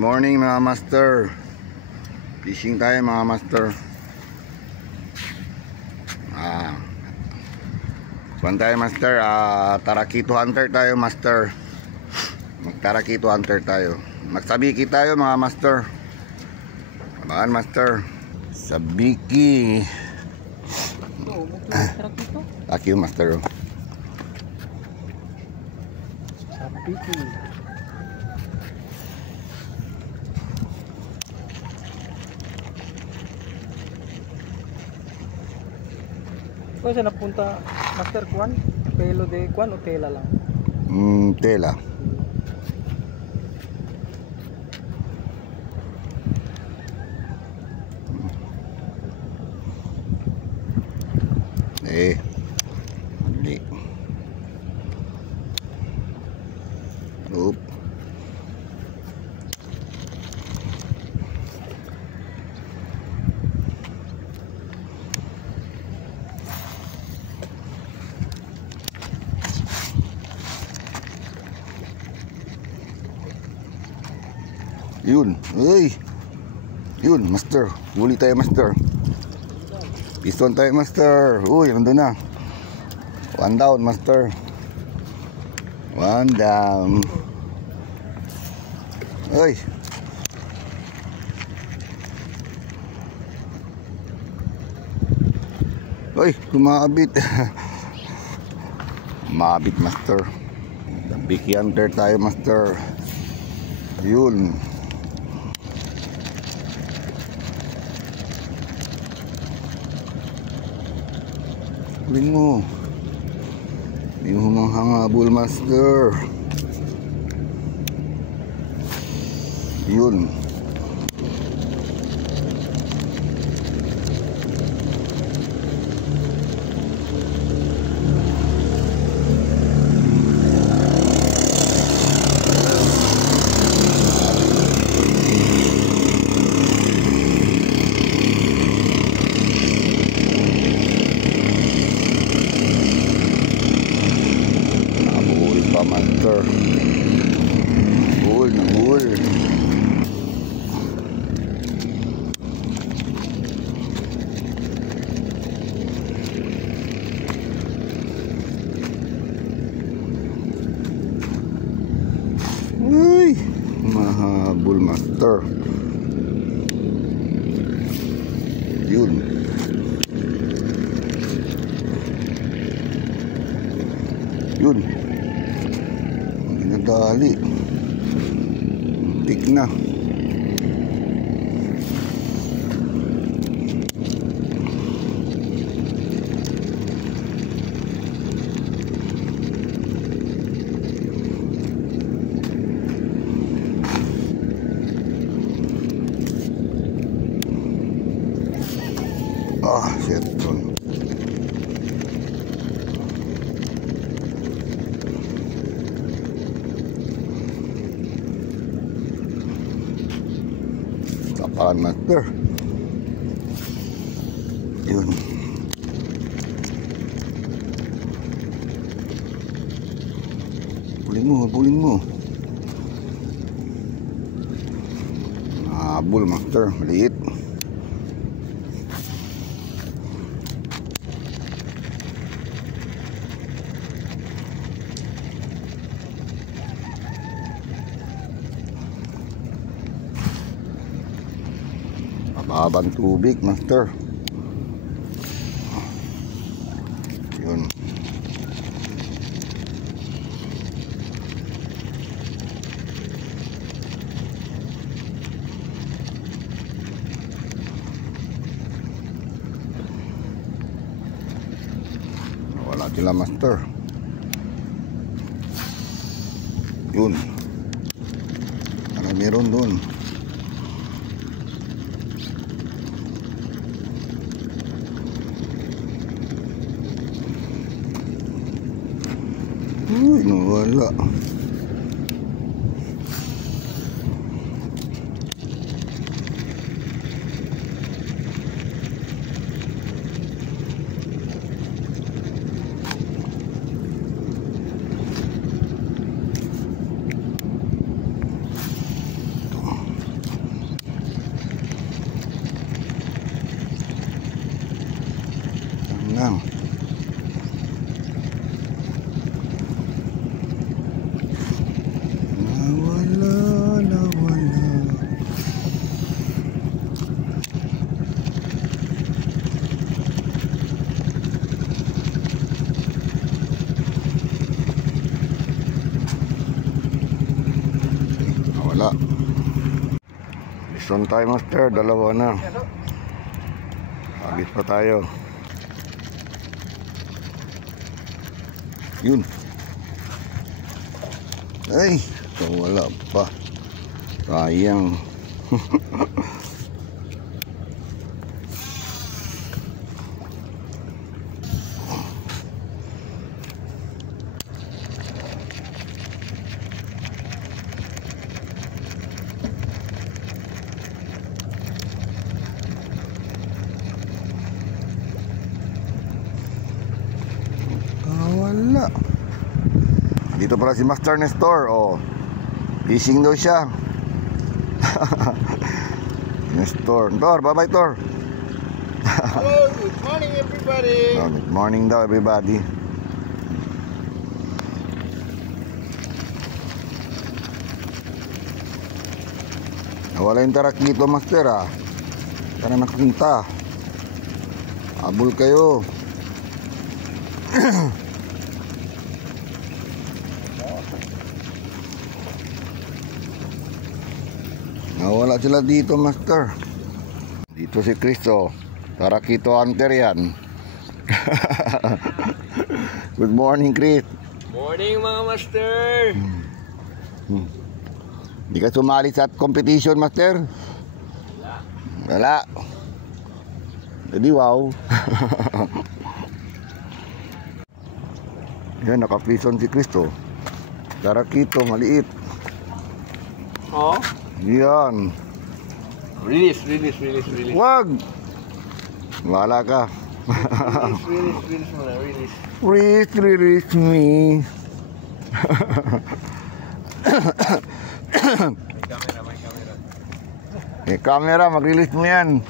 Morning mga master. Fishing tayo mga master. Kuan tayo master. Tarakito hunter tayo master. Magtarakito hunter tayo. Magsabiki tayo mga master. Abangan master. Sabiki. Aki master. Sabiki. Kung saan napunta Master Kwan? Pelo de Kwan o tela lang? Tela. Hindi. Oop. Yun, uy. Yun, master. Huli tayo, master. Piston tayo, master. Uy, nandun na. One down, master. One down. Uy. Uy, kumabit. Mabit, master. Biki hunter tayo, master. Yun. Huling mo. Hindi mo manghabol, master. Yun. Master. Bull na bull. Uy, mahabol master. Yun. Yun. Dali. Tik na. Shit. Kapakan master. Yun. Pulin mo. Habol master, maliit. Mababang tubig, master. Yun. Wala sila, master. Yun. Ano meron doon? Uy, nawala. lang. Nawala. Wala. Isang tayo master, dalawa na. Habis pa tayo. Yun. Ay, wala pa. Sayang. Wala. Dito pala si Master Nestor. Oh, fishing daw siya. Nestor, bye bye Tor. Hello, good morning everybody. Oh, good morning daw everybody. Nawala yung tarak dito Master ah. Sana nakunta. Abol kayo. Nawala sila dito Master. Dito si Cristo. Tarakito hunter yan. Good morning Chris. Morning mga master. Hindi ka sumali sa competition Master? Wala. Jadi wow. Yan, nakapison si Cristo. Tarakito, maliit. Oh? Yan. Release. Wag! Wala ka. Release muna, release. Release me. May camera. May camera, mag-release mo yan.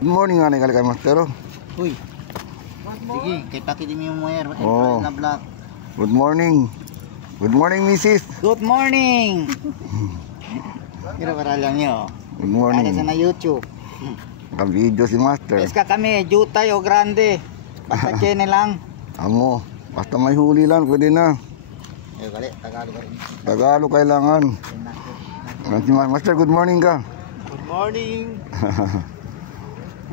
Good morning nga kay Master. Uy. Sige, kita kita mo yung Oh. na black. Good morning. Good morning, Mrs. Good morning. Kira para lang niyo. Good morning. Ada sa YouTube. Naka-video si Master. Eska kami, jutay o grande. Basta chene lang. Amo, basta may huli lang, pwede na. Eh, kali, Tagalog rin. Tagalog kailangan. Master, good morning ka. Good morning.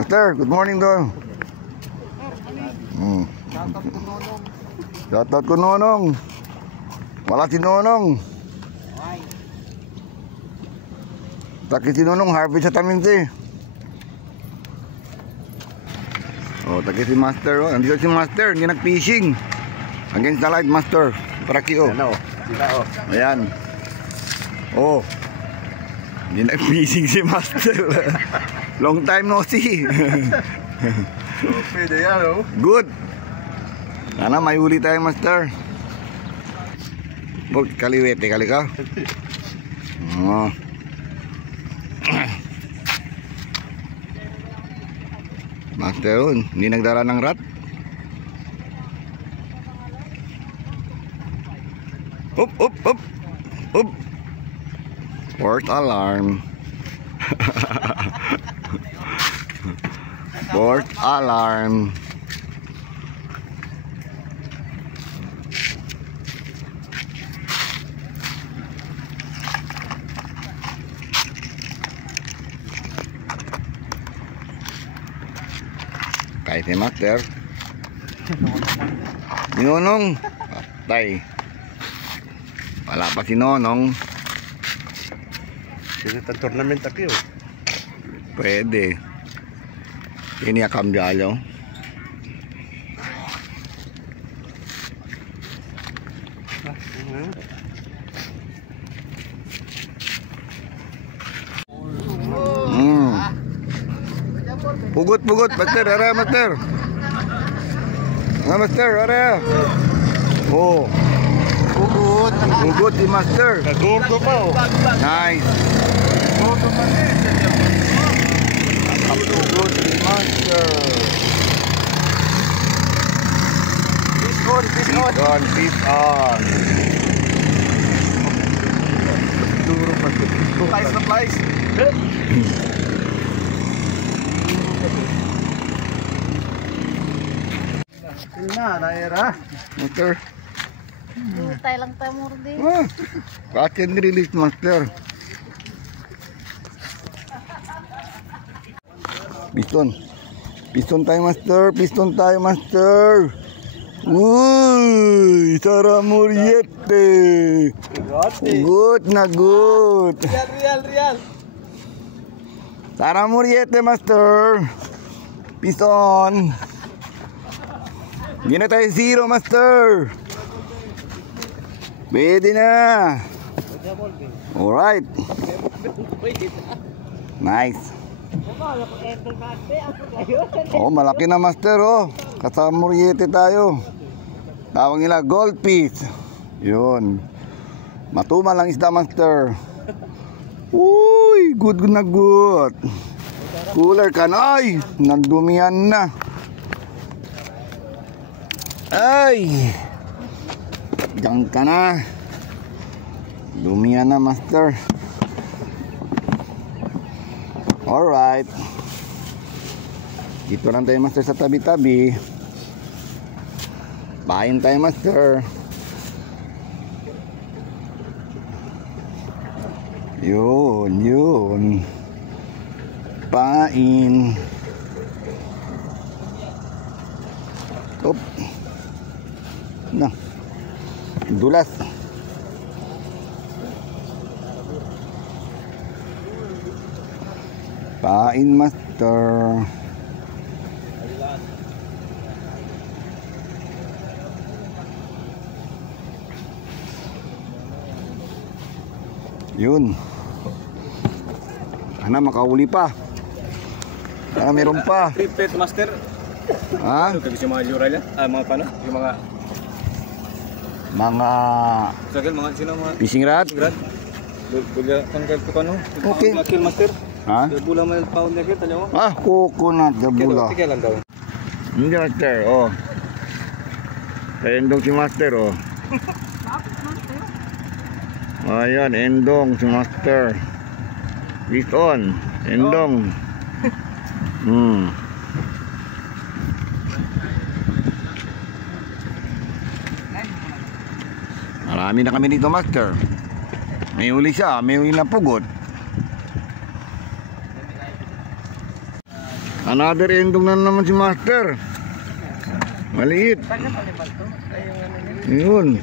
Master, good morning daw. Shoutout ko Nonong. Wala si Nonong. Taki si Nonong, harvest sa Taminsi. Oh, taki si Master. Oh. Andito si Master, hindi nag-fishing. Against the light, Master. Paraki, oh. Ano? Sila oh. Ayan. Oh. Hindi nag-fishing si Master. Long time no see. Pwede yan oh. Good. Sana may huli tayo Master. Huwag kaliwete, kali ka. Oh. Master yun, hindi nagdala ng rat. Up. Fourth alarm. Fourth alarm. Kahit si Master. Nonong. Patay. Wala pa si Nonong. Sino ang tournament ako? Pwede. Ini akam jalo. Pugut, Master, ara Master. Master, ara. Oh. Pugut di Master. Nagurdo pa oh. Nice. Pugut di Master. On. Duro pa ito. Supplies. Na, naira. Master. Tay lang tayo mo rin. Ah, catch and release, master. Piston. Piston tayo, master. Piston tayo, master. Uy, Sara Muriete. Good na good. Real. Sara Muriete, master. Piston. Hindi na tayo zero, master. Pwede na. Alright. Nice. Oh, malaki na, master, oh. Kasama Muriete tayo. Tawag nila goldfish. Yun. Matumal lang isda, master. Uy, good na good. Cooler ka na. Ay, nagdumihan na. Ay. Diyan ka na. Dumihan na, master. Alright. Dito lang tayo, master, sa tabi-tabi. Pain tayo, master. Yun. Pain. Op. Na. Dulas. Pain, master. Yun. Sana makauli pa. Sana meron pa. Triplet master. Ha? Ano kasi mga jural yan? Mga paano? Yung mga sagal mga sino mga Fishing rod. grad. Bulya tanggal ko kano? Okay. Kill master. Ha? Bula man pound na kit mo. Ah, coconut gabula. Tika lang daw. Hindi, master. Oh. Endong si master, oh. Ayan, endong si master. This on. Endong. Marami na kami dito, master. May uli siya, may uli na pugot. Another endong na naman si master. Maliit. Yun.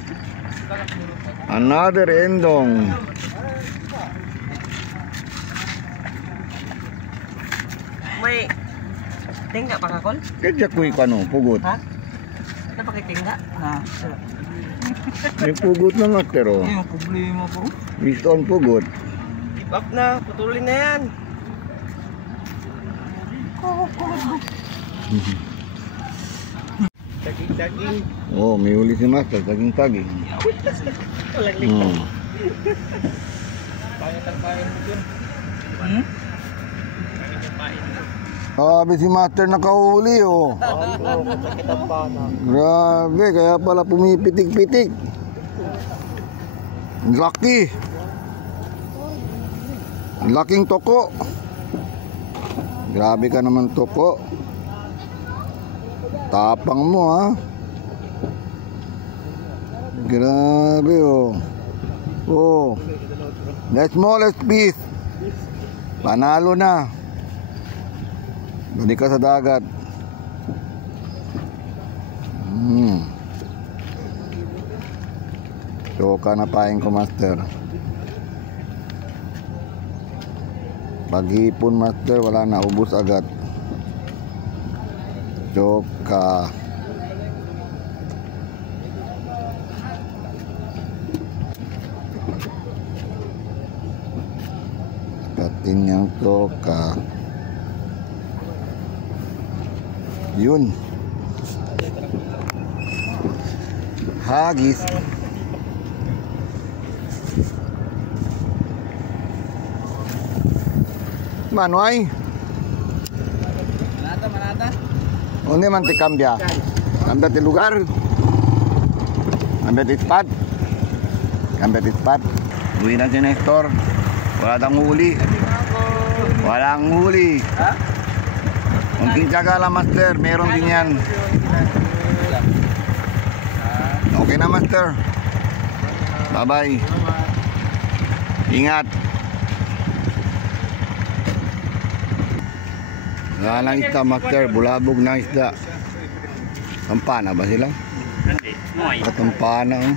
Another endong. May tingga pa kakon? Kaya kuy ka no, pugot. Ha? Ano pa kay tingga? Ha? May pugot na, master, oh. Yung problema po. Based on pugot. Give up na, putulin na yan. Daging. Oh, may uli si master, taging-taging. Walang lingkod. Grabe si master nakahuli, oh. Grabe, kaya pala pumipitik-pitik. Laki. Laking toko. Grabe ka naman, toko. Tapang mo, ha. Grabe, oh. Oh. The smallest piece. Panalo na. Balik ka sa dagat. Choka na paing ko, master. Pag-ipon, master, wala na, ubos agad. Choka. Katin yung choka. Yun. Hagis. Manoy. Manata. Onde man te cambia. Cambia de lugar. Gambit ispat. Gambit ispat. Uwi na si Nestor. Wala tang huli. Walang huli. Kunting tsaga lang, master. Meron din yan. Okay na, master. Bye-bye. Ingat. Wala lang isda, master. Bulabog na isda. Tampana ba sila? Tampana, oh.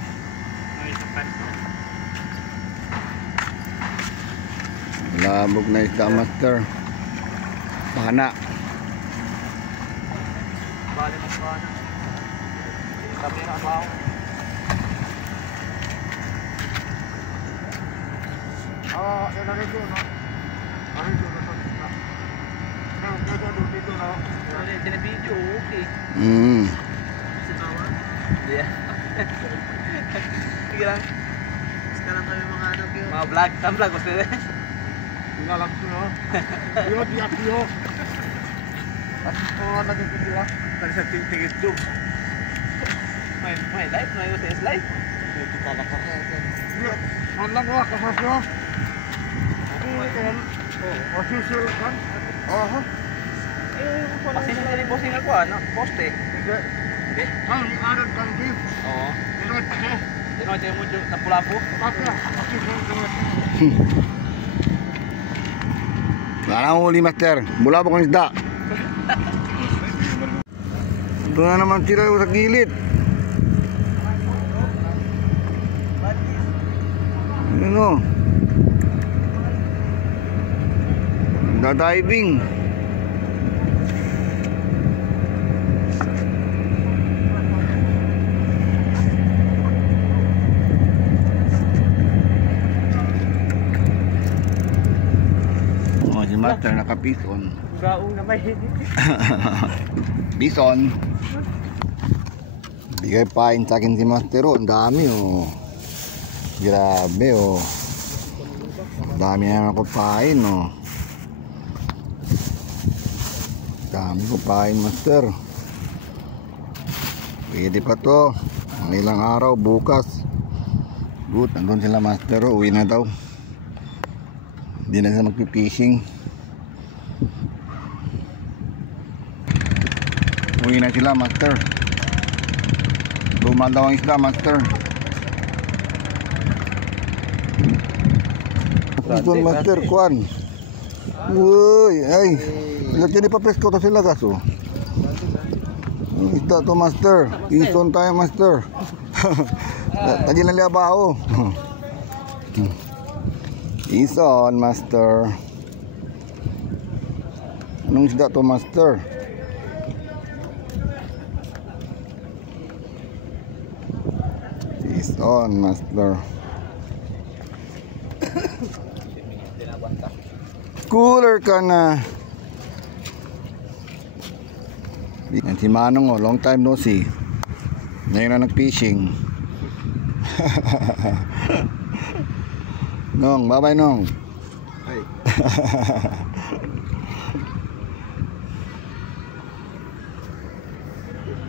Bulabog na isda, master. Pana. Bale mas pana. Sabi na ako. Yan na rin doon, no? Ano ito? Dito, no? Tinabidyo, okay. Sa tawag? Yeah. Sige lang. Basta lang tayo mga ano kayo. Mga vlog. Saan vlog? Gusto nila? Hindi alam ko, no? Yo, di ako yo. At ito, nagpipili lang. Tali sa tingit doon. May live? May UTS live? Ito pala ka. Man lang wak, kasasyo. Official kan? Oo. Pasino na rin posting ako, ano? Poste. Hindi. Ang arad kan din. Oo. Tinod kasi. Tinod tayo mo dyan na pula-po. Pakla. Wala nang huli, master. Bulabog ang isda. Ito na naman sila sa gilid. Ano? Dadiving. Oh, si master naka-pison. Gaong na may. Bison. Bigay pain sa akin si master, oh. Ang dami, oh. Grabe, oh. Ang dami na ako pain, oh. Dami ko pain, master. Pwede pa to. Ang ilang araw, bukas. Good, nandun sila, master, oh. Uwi na daw. Hindi na sila magpipishing. Uwi na sila, master. Luman daw ang isda, master. Ito, master, kuan. Uy, ay. Lagyan ni papresko to sila, kaso. Isda to, master. Ison tayo, master. Tagin lang liya ba, oh. Ison, master. Anong isda to, master? Ison, master. Cooler ka na. Yan si Manong, oh. Long time no see. Ngayon na nag-fishing. Nong, bye-bye, Nong. Ay.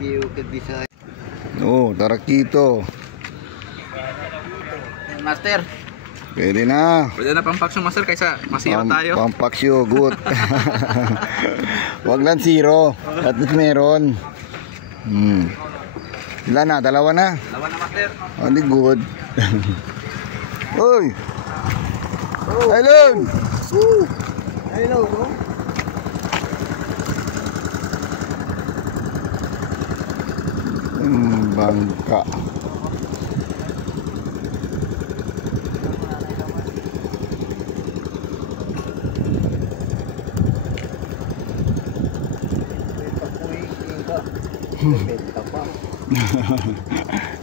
View could be side. Oh, tarakito. Master. Pwede na. Pwede na pampaksyo, master, kaysa masiro tayo. Pampaksyo, good. Wag lang zero. At least meron. Ilan na? Dalawa na? Dalawa na, master. Only good. Uy! Hello! Hello, no? Bangka.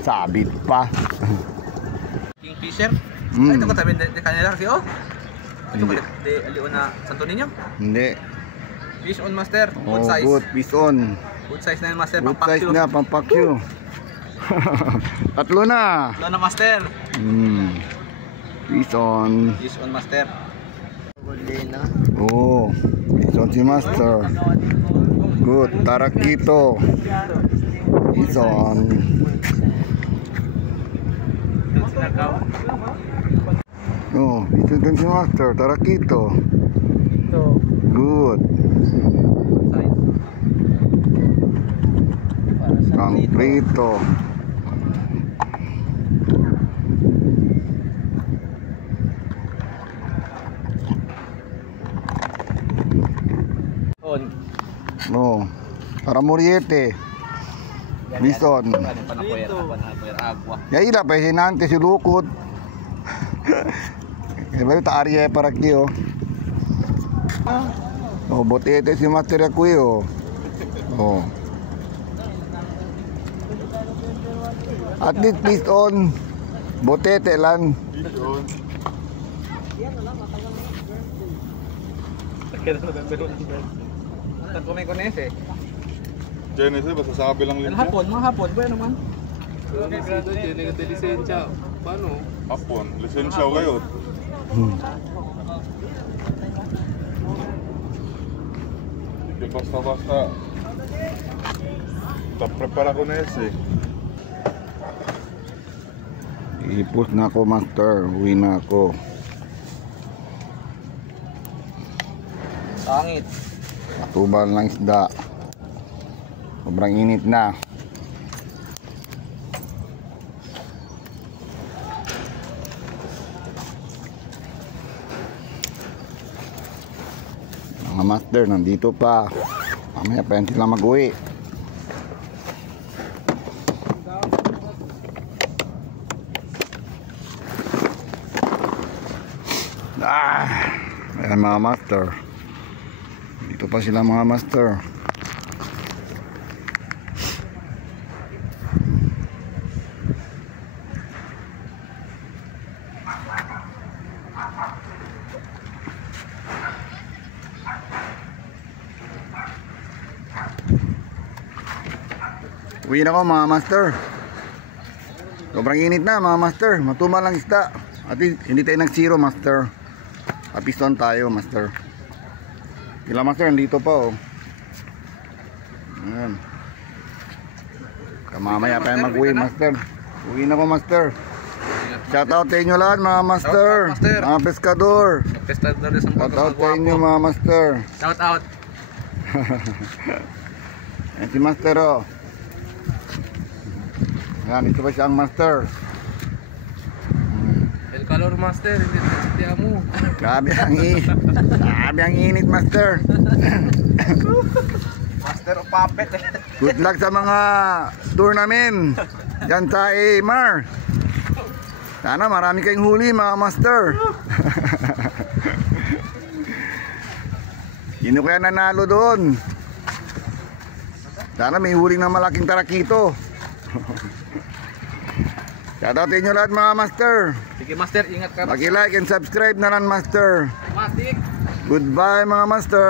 Sabit pa. Kingfisher? Ay, ito ko tabi de kanila kasi, oh. Ito ko de Leon na Santo Niño. Hindi. Fish on, master. Good Oh, size. good. Fish on. Good size na yun, master. Good size Pampaksyo. na, pampakyo. Tatlo na. Hello na, master. Fish on. Fish on, master. Oh, fish on si master. Good. Tarakito. Fish on. sinagawa. Oh, ito din si Master, tarakito. Ito. Good. Size. Para sa Ang prito. On. No. Para muriete. Bison. Panapoyer agua. Ya ila pa hinante si lukot. Kaya ta arye para kiyo. Oh, botete si Master Yakuyo. Oh. At least please on. Botete lang. Kaya na November 1. Saan ko may konese? Genesis, basta sa kabilang linya. Mga hapon, ba naman? Grado, Genesis de lisensya. Paano? Hapon, lisensya ko kayo. Hindi basta-basta. Prepara ko na ese. Ipos na ako, Master. Uwi na ako. Pangit. Matubal ng isda. Sobrang init na. Mga Master, nandito pa. Mamaya pa yan sila mag-uwi. Ayan mga Master. Dito pa sila mga Master. Uwi na ako mga Master. Sobrang init na mga Master. Matumal lang isda. At hindi tayo nag-zero Master. Apiston tayo Master. Sila Master nandito pa oh. Ayan. Mamaya pa yung mag-uwi Master. Uwi na ako Master. Shoutout sa inyo lahat mga Master. Mga peskador. Shoutout sa inyo mga Master. Shout out. Ayan si Master oh. Ayan, ito pa siya ang Master. El calor master, hindi mo. Grabe ang init. Grabe ang init Master. Master of puppet. Good luck sa mga tournament dyan sa Mar. Sana marami kayong huli mga Master. Sino kaya nanalo doon? Sana may huling na malaking tarakito. Shoutout sa inyo lahat mga Master. Sige Master, ingat ka. Paki-like and subscribe na lang Master. Matik. Goodbye mga Master.